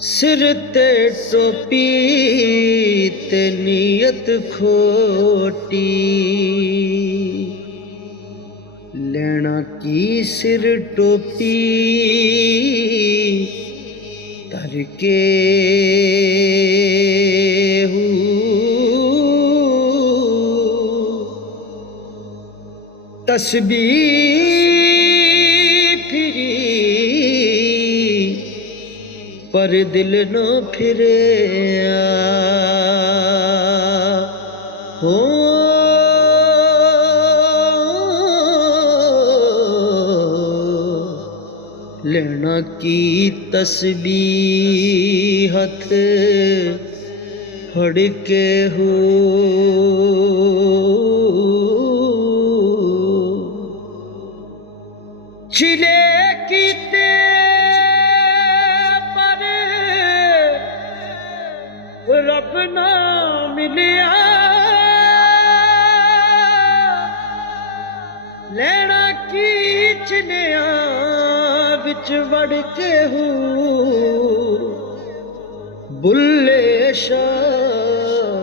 सिर ते टोपी ते नीयत खोटी, लेना की सिर टोपी करके तस्बीह फिरी पर दिल न फिरे हो। लेना की तस्बीह हथ फड़ के हो। चिले कीते पर रब ना मिलिया, लेना की चिलिया विच वड़ के हूँ। बुल्ले शाह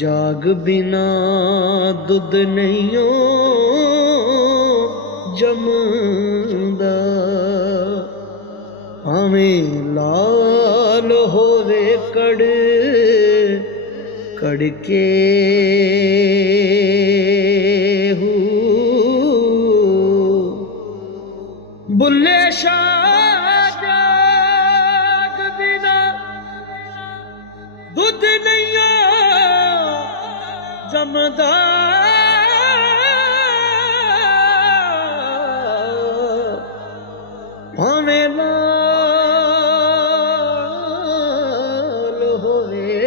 जाग बिना दुध नहीं जमदा, हमें लाल होवे कड़ कड़ के बुल्ले शाह जाग बिना दुध नहीं जमदा, हमें लाल होवे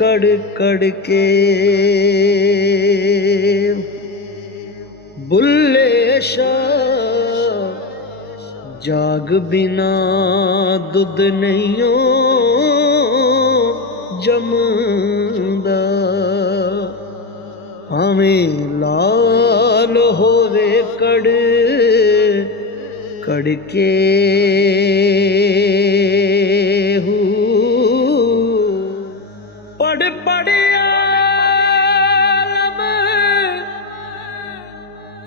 कड़ कड़ के। बुल्ले शाह जाग बिना दुध नहीं जमदा, हमें लाल होवे कड़ कड़ के पढ़ पढ़ आलम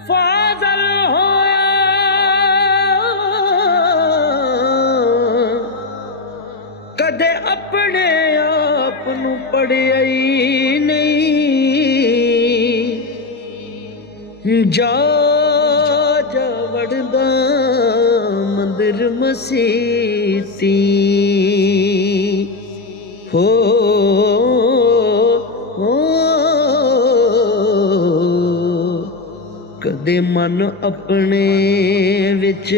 फाज़ल होया, कदे अपने आप नू पढ़िया ही नहीं। जा वड़दा मंदिर मसीती हो, कदे मन अपने विच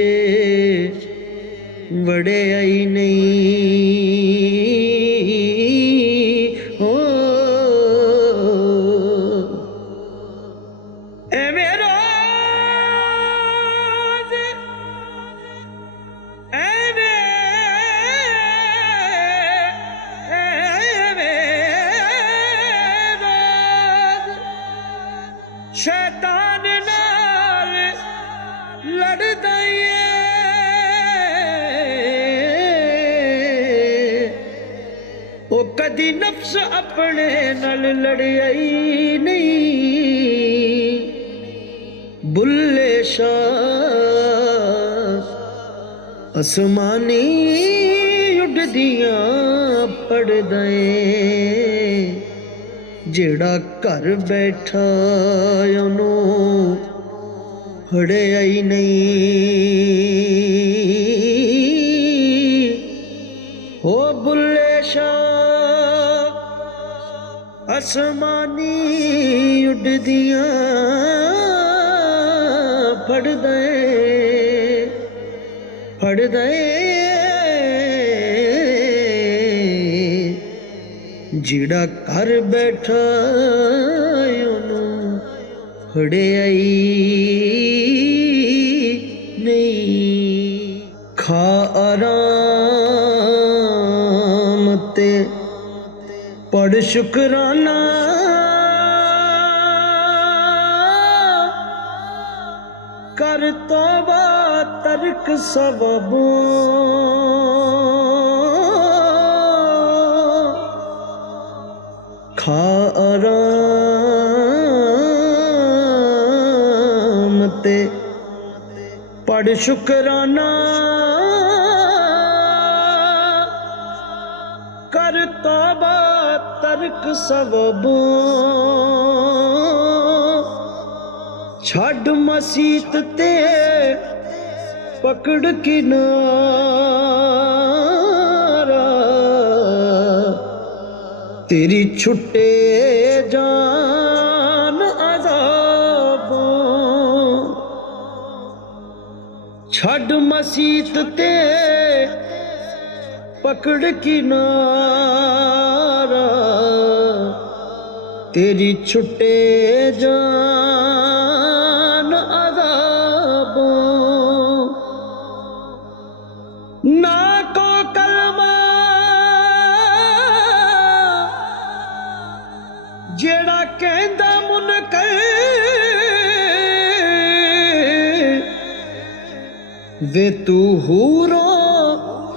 वड़े आई नहीं हो। शैतान नाल लड़दा ओ कदी नफ्स अपने नाल लड़िया ही नहीं। बुल्ले शाह आसमानी उड़दियां पढ़दा जेड़ा घर बैठा ओनू फड़िया ही नहीं हो। बुल्ले शाह आसमानी उड़दियां फड़ दे जिड़ा घर बैठा ਵਡਿਆਈ ਨਹੀਂ। ਖਾ ਆਰਾਮ ਤੇ ਪੜ ਸ਼ੁਕਰਾਨਾ, ਕਰ ਤੌਬਾ ਤਰਕ ਸਬਬੋਂ। ਖਾ ਆਰਾਮ ਤੇ ਪੜ ਸ਼ੁਕਰਾਨਾ, ਕਰ ਤੌਬਾ ਤਰਕ ਸਬਬੋਂ। ਛੱਡ ਮਸੀਤ ਤੇ ਪਕੜ ਕਿਨਾਰਾ, ਤੇਰੀ ਛੁੱਟੇ ਜਾਨ ਅਜ਼ਾਬੋਂ। ਛੱਡ ਮਸੀਤ ਤੇ ਪਕੜ ਕਿਨਾਰਾ, ਤੇਰੀ ਛੁੱਟੇ ਜਾਨ ਅਜ਼ਾਬੋਂ। ਨਾ ਕੋ ਕਲਮਾ ਜਿਹੜਾ ਕਹਿੰਦਾ ਮੁਨਕਰ, ਵੇ ਤੂੰ ਹੂਰੋ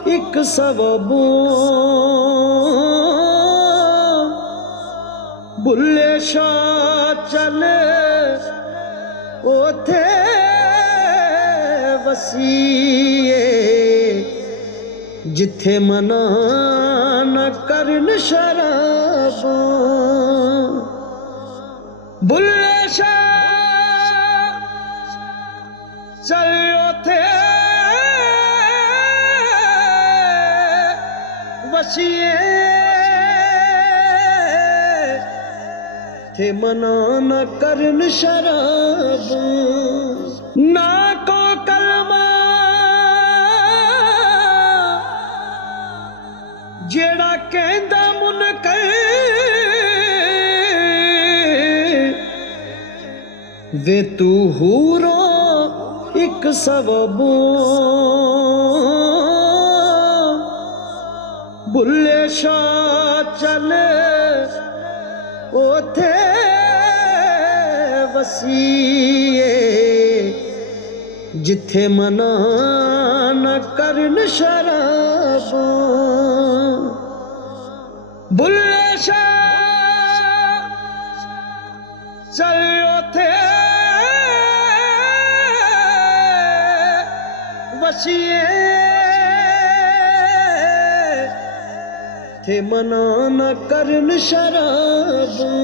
ਇੱਕ ਸਬਬੋਂ। ਬੁੱਲੇ ਸ਼ਾਹ ਚੱਲ ਉਥੇ ਵਸੀਏ, ਜਿੱਥੇ ਮਨਾ ਨਾ ਕਰਨ ਸ਼ਰਾਬੋਂ। ਬੁੱਲੇ ਸ਼ਾਹ ਚੱਲ ਉਥੇ ਵਸੀਏ, ਥੇ ਮਨਾ ਨਾ ਕਰਨ ਸ਼ਰਾਬੋਂ। ਨਾ ਕੋ ਕਲਮਾ ਜਿਹੜਾ ਕਹਿੰਦਾ ਮੁਨਕਰ, ਵੇ ਤੂੰ ਹੂਰੋ ਇੱਕ ਸਬਬੋਂ। ਬੁੱਲੇ ਸ਼ਾਹ ਚੱਲ ਉਥੇ ਵਸੀਏ, ਜਿੱਥੇ ਮਨਾ ਨਾ ਕਰਨ ਸ਼ਰਾਬੋਂ। ਬੁੱਲੇ ਸ਼ਾਹ ਚੱਲ ਉਥੇ ਵਸੀਏ, ਥੇ ਮਨਾ ਨਾ ਕਰਨ ਸ਼ਰਾਬੋਂ।